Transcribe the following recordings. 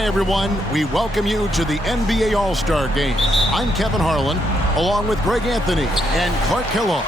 Hi, everyone. We welcome you to the NBA All-Star Game. I'm Kevin Harlan, along with Greg Anthony and Clark Kellogg.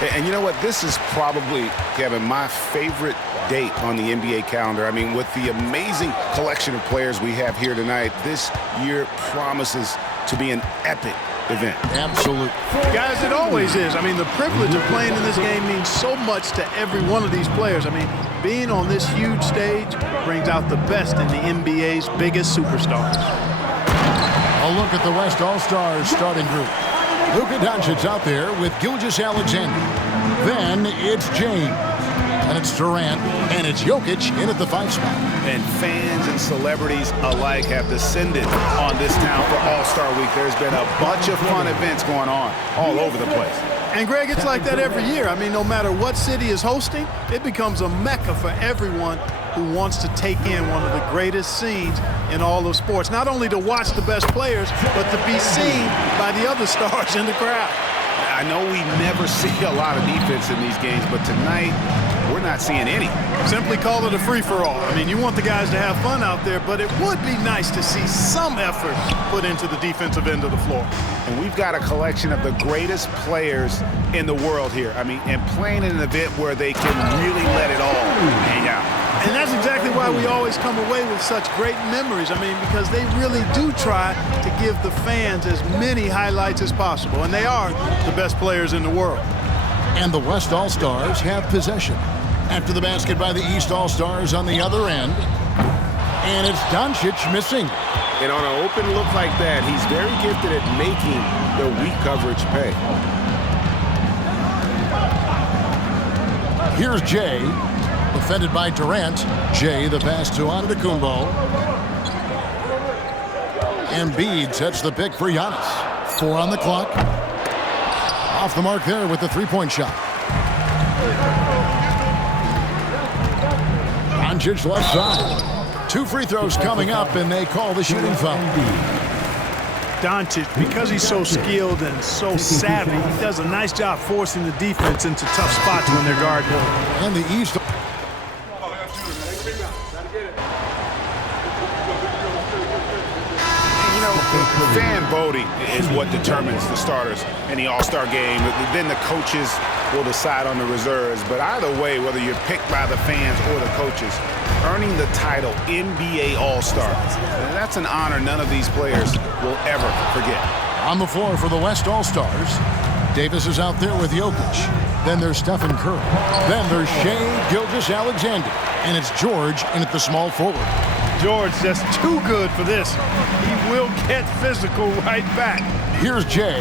And you know what? This is probably, Kevin, my favorite date on the NBA calendar. I mean, with the amazing collection of players we have here tonight, this year promises to be an epic event. Absolutely. Guys, it always is. I mean, the privilege of playing in this game means so much to every one of these players. I mean, being on this huge stage brings out the best in the NBA's biggest superstars. A look at the West All-Stars starting group. Luka Doncic's out there with Gilgeous-Alexander. Then it's James. And it's Durant. And it's Jokic in at the 5 spot. And fans and celebrities alike have descended on this town for All-Star Week. There's been a bunch of fun events going on all over the place. And, Greg, it's like that every year. I mean, no matter what city is hosting, it becomes a mecca for everyone who wants to take in one of the greatest scenes in all of sports. Not only to watch the best players, but to be seen by the other stars in the crowd. I know we never see a lot of defense in these games, but tonight we're not seeing any. Simply call it a free-for-all. I mean, you want the guys to have fun out there, but it would be nice to see some effort put into the defensive end of the floor. And we've got a collection of the greatest players in the world here. I mean, and playing in an event where they can really let it all hang out. And that's exactly why we always come away with such great memories. I mean, because they really do try to give the fans as many highlights as possible. And they are the best players in the world. And the West All-Stars have possession. After the basket by the East All-Stars on the other end. And it's Doncic missing. And on an open look like that, he's very gifted at making the weak coverage pay. Here's Jay. Defended by Durant. Jay, the pass to Antetokounmpo. Embiid sets the pick for Giannis. 4 on the clock. Off the mark there with the three-point shot. Doncic left side. 2 free throws coming up, and they call the shooting foul. Doncic, because he's so skilled and so savvy, he does a nice job forcing the defense into tough spots when they're guarding him. And the East. Fan voting is what determines the starters in the All-Star game. Then the coaches will decide on the reserves. But either way, whether you're picked by the fans or the coaches, earning the title NBA All-Star, that's an honor none of these players will ever forget. On the floor for the West All-Stars, Davis is out there with Jokic. Then there's Stephen Curry. Then there's Shai Gilgeous-Alexander. And it's George in at the small forward. George just too good for this. He will get physical right back. Here's Jay.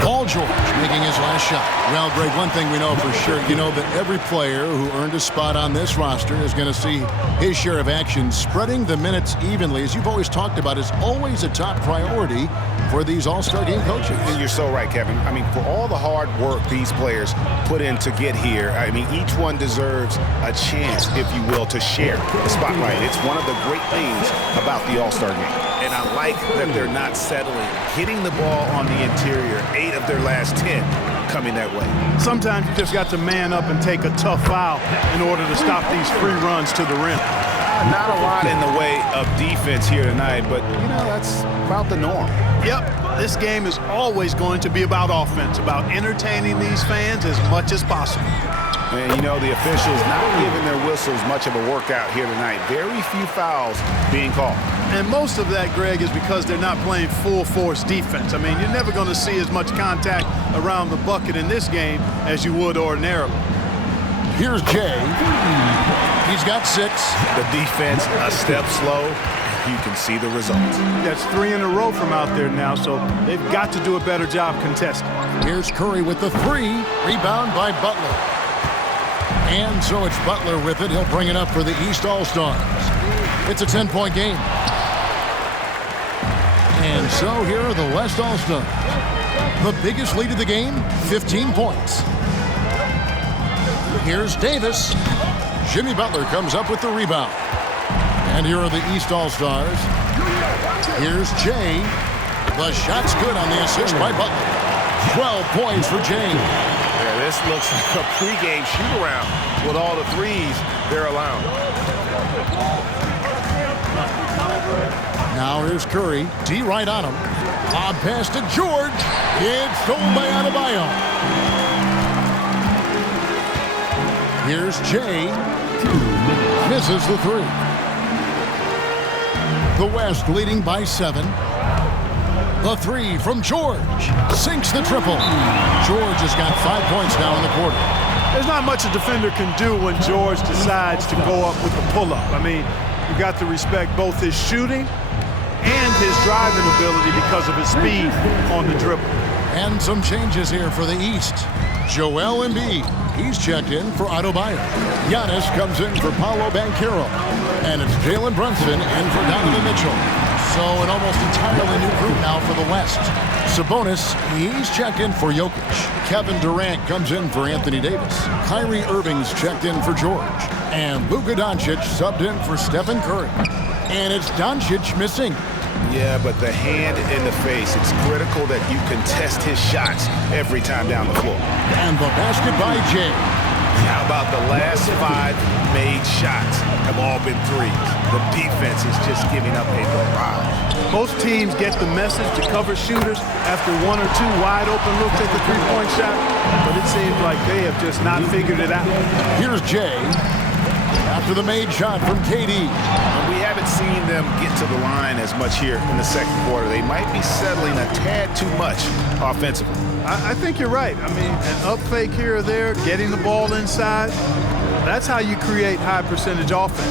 Paul George making his last shot. Well, Greg, one thing we know for sure, you know that every player who earned a spot on this roster is going to see his share of action. Spreading the minutes evenly, as you've always talked about, is always a top priority for these All-Star game coaches. And you're so right, Kevin. I mean, for all the hard work these players put in to get here, I mean, each one deserves a chance, if you will, to share the spotlight. It's one of the great things about the All-Star game. And I like that they're not settling. Hitting the ball on the interior, 8 of their last 10 coming that way. Sometimes you just got to man up and take a tough foul in order to stop these free runs to the rim. Not a lot in the way of defense here tonight, but, you know, that's about the norm. Yep, this game is always going to be about offense, about entertaining these fans as much as possible. And, you know, the officials not giving their whistles much of a workout here tonight. Very few fouls being called. And most of that, Greg, is because they're not playing full-force defense. I mean, you're never going to see as much contact around the bucket in this game as you would ordinarily. Here's Jay. He's got 6. The defense a step slow. You can see the results. That's 3 in a row from out there now, so they've got to do a better job contesting. Here's Curry with the 3. Rebound by Butler. And so it's Butler with it. He'll bring it up for the East All-Stars. It's a 10-point game. And so here are the West All-Stars. The biggest lead of the game, 15 points. Here's Davis. Jimmy Butler comes up with the rebound. And here are the East All-Stars. Here's Jay. The shot's good on the assist by Butler. 12 points for Jay. Yeah, this looks like a pregame shoot-around with all the threes they're allowing. Now here's Curry. D right on him. Lob pass to George. It's stolen by Adebayo. Here's Jay. Misses the three. The West leading by 7. The three from George. Sinks the triple. George has got 5 points now in the quarter. There's not much a defender can do when George decides to go up with the pull-up. I mean, you got to respect both his shooting and his driving ability because of his speed on the dribble. And some changes here for the East. Joel Embiid, he's checked in for Adebayo. Giannis comes in for Paolo Banchero. And it's Jalen Brunson in for Donovan Mitchell. So an almost entirely new group now for the West. Sabonis, he's checked in for Jokic. Kevin Durant comes in for Anthony Davis. Kyrie Irving's checked in for George. And Luka Doncic subbed in for Stephen Curry. And it's Doncic missing. Yeah, but the hand in the face, it's critical that you contest his shots every time down the floor. And the basket by Jay. How about the last 5 made shots have all been threes? The defense is just giving up a barrage. Most teams get the message to cover shooters after 1 or 2 wide open looks at the three-point shot, but it seems like they have just not figured it out. Here's Jay after the made shot from KD. We haven't seen them get to the line as much here in the second quarter. They might be settling a tad too much offensively. I think you're right. I mean, an up fake here or there, getting the ball inside, that's how you create high percentage offense.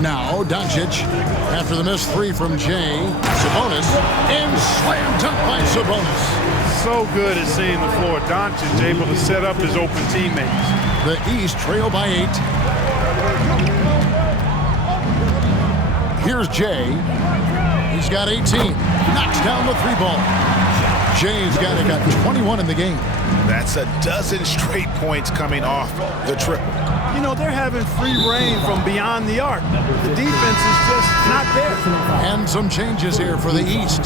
Now Doncic after the missed 3 from Jay. Sabonis and slam dunk by Sabonis. So good at seeing the floor. Doncic able to set up his open teammates. The East trail by 8. Here's Jay. He's got 18. Knocks down the 3 ball. Jay's got 21 in the game. That's a dozen straight points coming off the triple. You know, they're having free reign from beyond the arc. The defense is just not there. And some changes here for the East.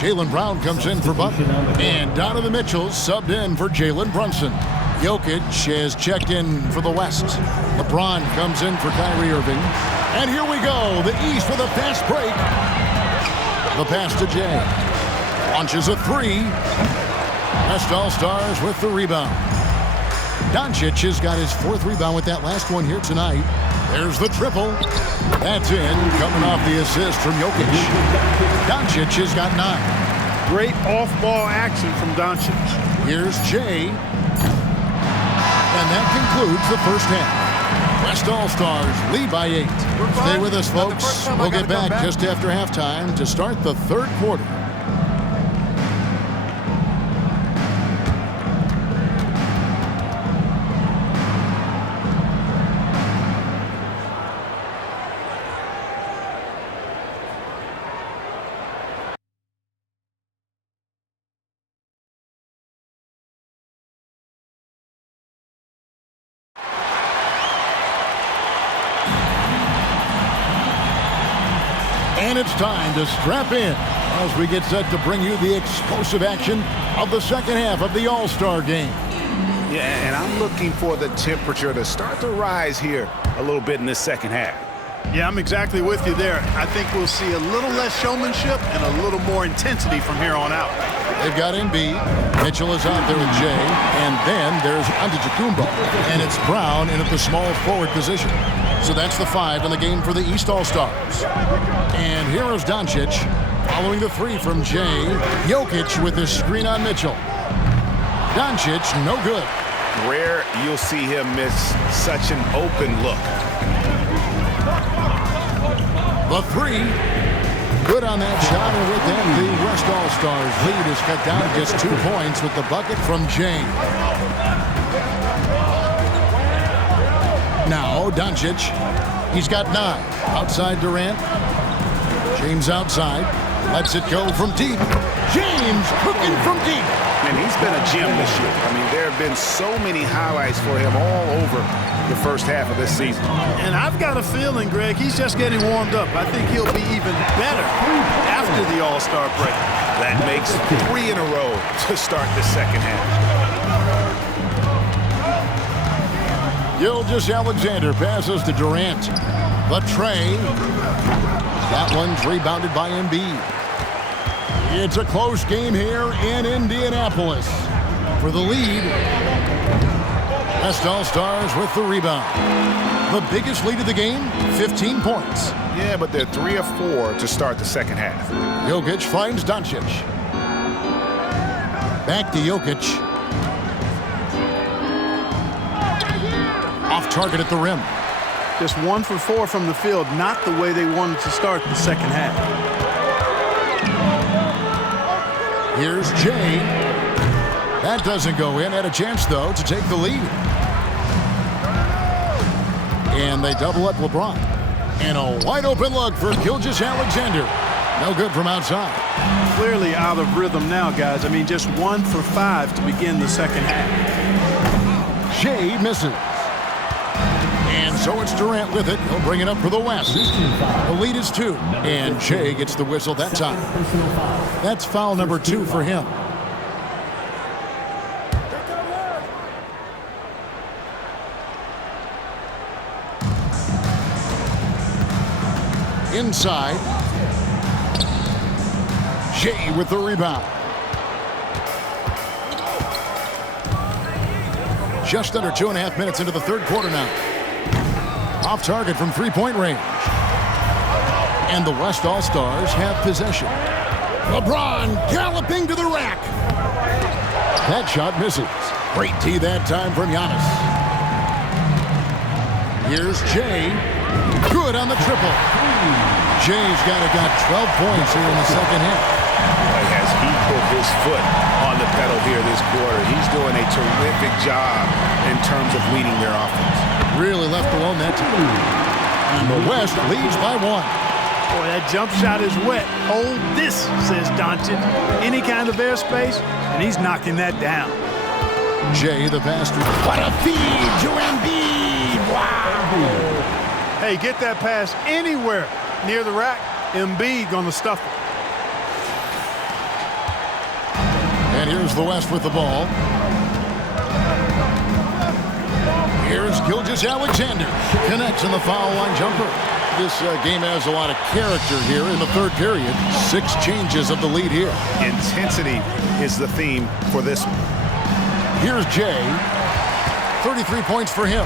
Jaylen Brown comes in for Butler. And Donovan Mitchell subbed in for Jalen Brunson. Jokic has checked in for the West. LeBron comes in for Kyrie Irving. And here we go. The East with a fast break. The pass to Jay. Launches a 3. West All-Stars with the rebound. Doncic has got his 4th rebound with that last one here tonight. There's the triple. That's in, coming off the assist from Jokic. Doncic has got 9. Great off-ball action from Doncic. Here's Jay. And that concludes the first half. West All-Stars lead by 8. Stay with us, folks. We'll get back just after halftime to start the 3rd quarter. And it's time to strap in as we get set to bring you the explosive action of the second half of the All-Star game. Yeah, and I'm looking for the temperature to start to rise here a little bit in this second half. Yeah, I'm exactly with you there. I think we'll see a little less showmanship and a little more intensity from here on out. They've got Embiid. Mitchell is out there with Jay. And then there's Antetokounmpo. And it's Brown in at the small forward position. So that's the 5 in the game for the East All-Stars. And here is Doncic following the 3 from Jay. Jokic with his screen on Mitchell. Doncic, no good. Rare you'll see him miss such an open look. The 3. Good on that shot, and with that, the West All-Stars lead is cut down to just 2 points with the bucket from Jay. Now, Doncic, he's got 9. Outside Durant. James outside. Lets it go from deep. James cooking from deep. And he's been a gem this year. I mean, there have been so many highlights for him all over the first half of this season. And I've got a feeling, Greg, he's just getting warmed up. I think he'll be even better after the All-Star break. That makes 3 in a row to start the second half. Gilgeous-Alexander passes to Durant. The tray. That one's rebounded by Embiid. It's a close game here in Indianapolis. For the lead, West All-Stars with the rebound. The biggest lead of the game, 15 points. Yeah, but they're 3 of 4 to start the second half. Jokic finds Doncic. Back to Jokic. Off target at the rim. Just 1 for 4 from the field, not the way they wanted to start the second half. Here's Jay. That doesn't go in. Had a chance, though, to take the lead. And they double up LeBron. And a wide-open look for Gilgeous-Alexander. No good from outside. Clearly out of rhythm now, guys. I mean, just 1 for 5 to begin the second half. Jay misses. And so it's Durant with it. He'll bring it up for the West. The lead is 2. And Jay gets the whistle that time. That's foul number 2 for him. Inside. Jay with the rebound. Just under 2.5 minutes into the third quarter now. Off target from three-point range. And the West All-Stars have possession. LeBron galloping to the rack. That shot misses. Great D that time from Giannis. Here's Jay. Good on the triple. Jay's got 12 points here in the second half. As he put his foot on the pedal here this quarter, he's doing a terrific job in terms of leading their offense. Really left alone that time. And the West leads by 1. Boy, that jump shot is wet. Hold this, says Doncic. Any kind of airspace, and he's knocking that down. Jay, the bastard. What a feed to Embiid. Wow. Hey, get that pass anywhere near the rack. Embiid gonna stuff it. And here's the West with the ball. Here's Gilgeous-Alexander. Connects in the foul line jumper. This game has a lot of character here in the third period. 6 changes of the lead here. Intensity is the theme for this one. Here's Jay. 33 points for him.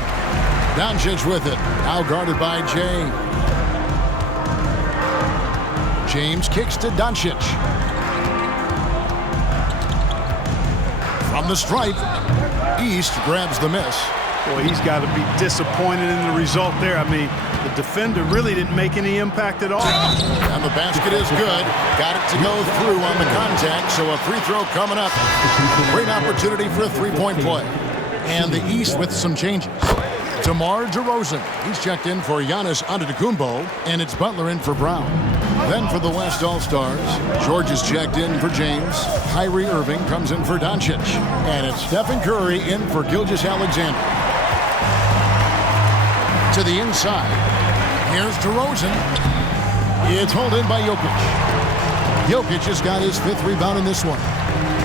Doncic with it. Now guarded by Jay. James kicks to Doncic. From the stripe, East grabs the miss. Boy, he's got to be disappointed in the result there. I mean, the defender really didn't make any impact at all. And the basket is good. Got it to go through on the contact, so a free throw coming up. Great opportunity for a three-point play. And the East with some changes. DeMar DeRozan, he's checked in for Giannis Antetokounmpo, and it's Butler in for Brown. Then for the West All-Stars, George is checked in for James. Kyrie Irving comes in for Doncic. And it's Stephen Curry in for Gilgeous-Alexander. To the inside. Here's DeRozan. It's hauled in by Jokic. Jokic has got his 5th rebound in this one.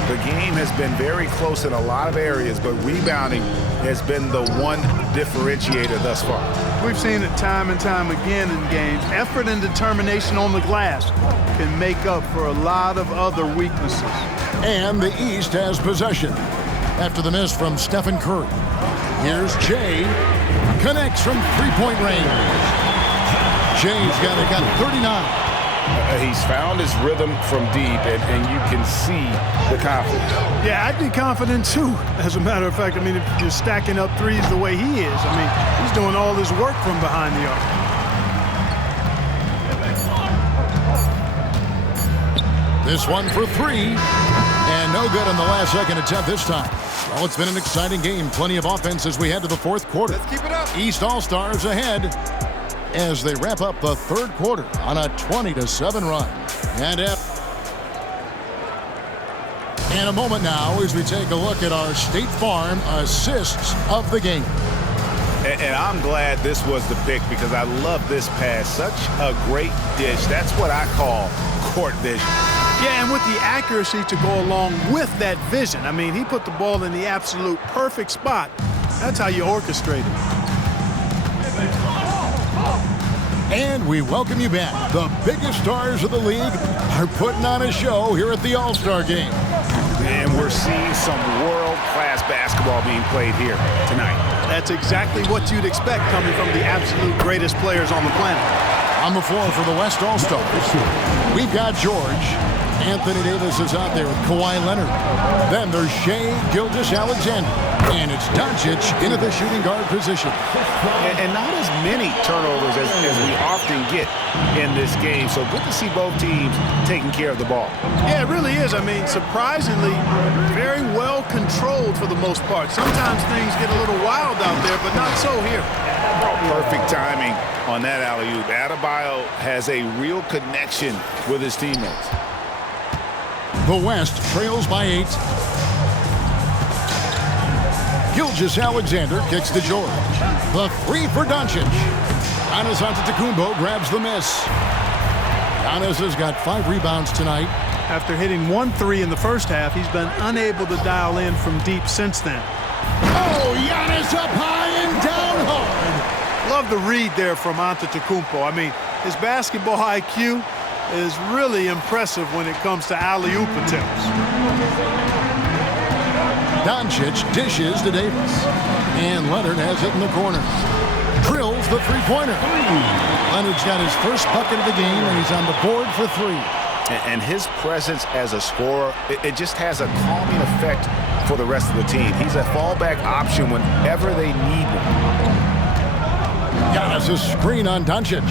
The game has been very close in a lot of areas, but rebounding has been the one differentiator thus far. We've seen it time and time again in games. Effort and determination on the glass can make up for a lot of other weaknesses. And the East has possession after the miss from Stephen Curry. Here's Jay. Connects from three-point range. Jay's got 39. He's found his rhythm from deep, and you can see the confidence. Yeah, I'd be confident too, as a matter of fact. I mean, if you're stacking up threes the way he is, I mean, he's doing all his work from behind the arc. This one for 3, and no good on the last second attempt this time. Well, it's been an exciting game. Plenty of offense as we head to the fourth quarter. Let's keep it up. East All-Stars ahead as they wrap up the third quarter on a 20-7 run. And in a moment now as we take a look at our State Farm assists of the game. And I'm glad this was the pick because I love this pass. Such a great dish. That's what I call court vision. Yeah, and with the accuracy to go along with that vision. I mean, he put the ball in the absolute perfect spot. That's how you orchestrate it. And we welcome you back. The biggest stars of the league are putting on a show here at the All-Star Game. And we're seeing some world-class basketball being played here tonight. That's exactly what you'd expect coming from the absolute greatest players on the planet. On the floor for the West All-Stars, we've got George. Anthony Davis is out there with Kawhi Leonard. Then there's Shai Gilgeous-Alexander. And it's Doncic into the shooting guard position. And not as many turnovers as we often get in this game. So good to see both teams taking care of the ball. Yeah, it really is. I mean, surprisingly, very well controlled for the most part. Sometimes things get a little wild out there, but not so here. Perfect timing on that alley-oop. Adebayo has a real connection with his teammates. The West trails by 8. Gilgeous-Alexander kicks to George. The three for Doncic. Giannis Antetokounmpo grabs the miss. Giannis has got 5 rebounds tonight. After hitting 1 3 in the first half, he's been unable to dial in from deep since then. Oh, Giannis up high and down hard. Love the read there from Antetokounmpo. I mean, his basketball IQ is really impressive when it comes to alley-oop attempts. Doncic dishes to Davis. And Leonard has it in the corner. Drills the three-pointer. Leonard's got his first bucket of the game, and he's on the board for 3. And his presence as a scorer, it just has a calming effect for the rest of the team. He's a fallback option whenever they need one. Giannis a screen on Doncic.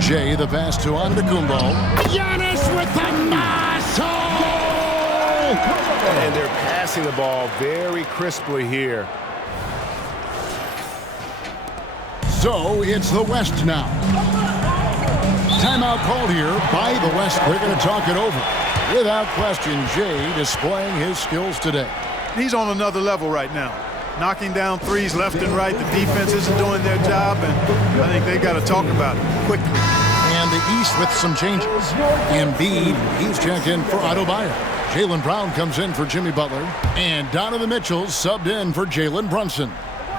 Jay the pass to Antetokounmpo. Giannis with the muscle! And they're passing the ball very crisply here. So it's the West now. Timeout called here by the West. They're going to talk it over. Without question, Jay displaying his skills today. He's on another level right now. Knocking down threes left and right. The defense isn't doing their job, and I think they got to talk about it quickly. And the East with some changes. Embiid, he's checked in for Adebayo. Jaylen Brown comes in for Jimmy Butler. And Donovan Mitchell subbed in for Jalen Brunson.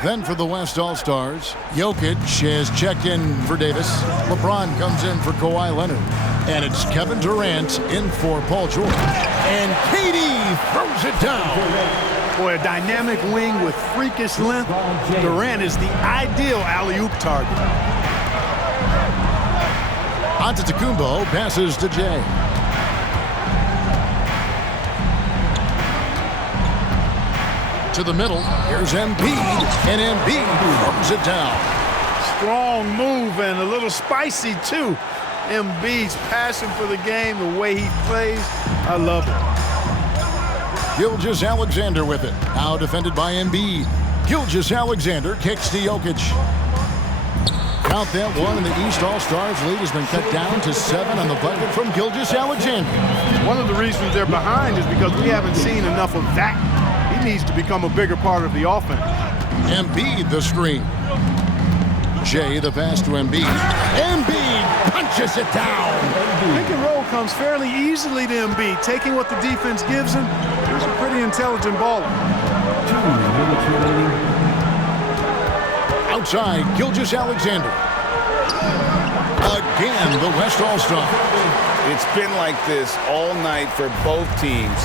Then for the West All-Stars, Jokic has checked in for Davis. LeBron comes in for Kawhi Leonard. And it's Kevin Durant in for Paul George. And KD throws it down. Boy, a dynamic wing with freakish length. Durant is the ideal alley-oop target. Antetokounmpo passes to Jay. To the middle, here's Embiid, and Embiid throws it down. Strong move and a little spicy, too. Embiid's passion for the game, the way he plays, I love it. Gilgeous-Alexander with it. Now defended by Embiid. Gilgeous-Alexander kicks to Jokic. Count that one, and the East All-Stars lead has been cut down to 7 on the bucket from Gilgeous-Alexander. One of the reasons they're behind is because we haven't seen enough of that. He needs to become a bigger part of the offense. Embiid the screen. Jay the pass to Embiid. Embiid punches it down. Pick and roll comes fairly easily to Embiid, taking what the defense gives him. He's a pretty intelligent baller. Outside, Gilgeous-Alexander. Again, the West All-Star. It's been like this all night for both teams.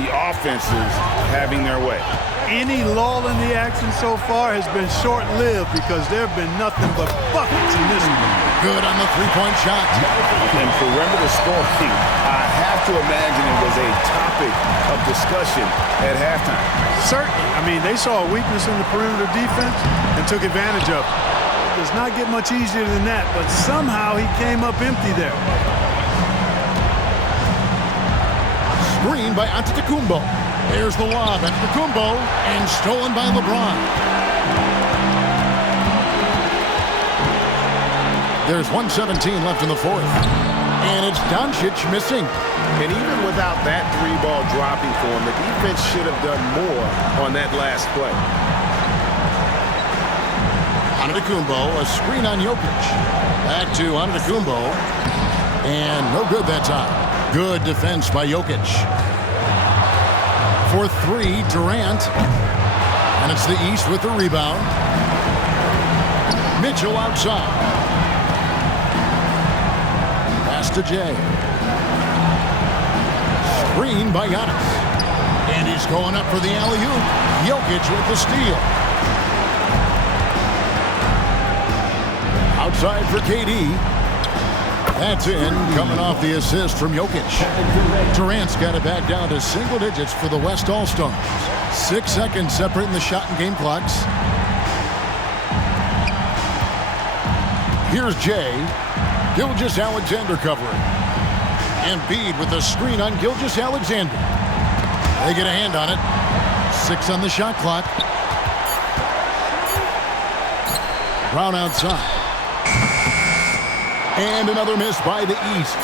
The offenses having their way. Any lull in the action so far has been short-lived because there have been nothing but buckets in this one. Good on the three-point shot. And perimeter scoring, I have to imagine it was a topic of discussion at halftime. Certainly. I mean, they saw a weakness in the perimeter defense and took advantage of it. It does not get much easier than that, but somehow he came up empty there. Screen by Antetokounmpo. There's the lob. Antetokounmpo, and stolen by LeBron. There's 1:17 left in the fourth. And it's Doncic missing. And even without that three ball dropping for him, the defense should have done more on that last play. Antetokounmpo, a screen on Jokic. Back to Antetokounmpo. And no good that time. Good defense by Jokic. For 3, Durant. And it's the East with the rebound. Mitchell outside. Pass to Jay. Screen by Giannis. And he's going up for the alley-oop. Jokic with the steal. Outside for KD. That's in, coming off the assist from Jokic. Durant's got it back down to single digits for the West All-Stars. 6 seconds separating the shot and game clocks. Here's Jay. Gilgeous-Alexander covering. Embiid with the screen on Gilgeous-Alexander. They get a hand on it. 6 on the shot clock. Brown outside. And another miss by the East.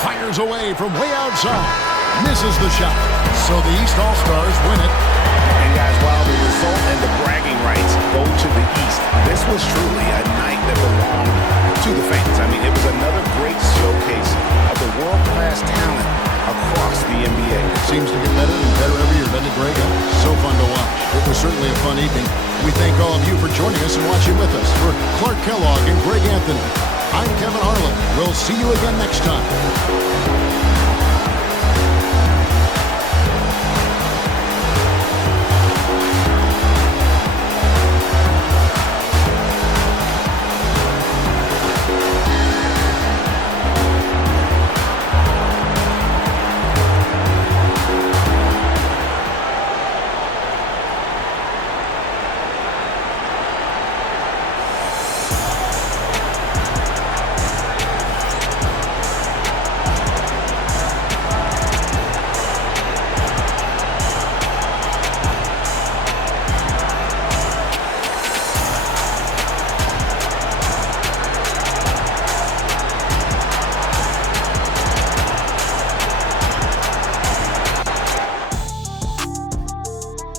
Fires away from way outside. Misses the shot. So the East All-Stars win it. And guys, while the result and the bragging rights go to the East, this was truly a night that belonged to the fans. I mean, it was another great showcase of the world-class talent across the NBA. It seems to get better and better every year, doesn't it, Greg? So fun to watch. It was certainly a fun evening. We thank all of you for joining us and watching with us. For Clark Kellogg and Greg Anthony, I'm Kevin Harlan. We'll see you again next time.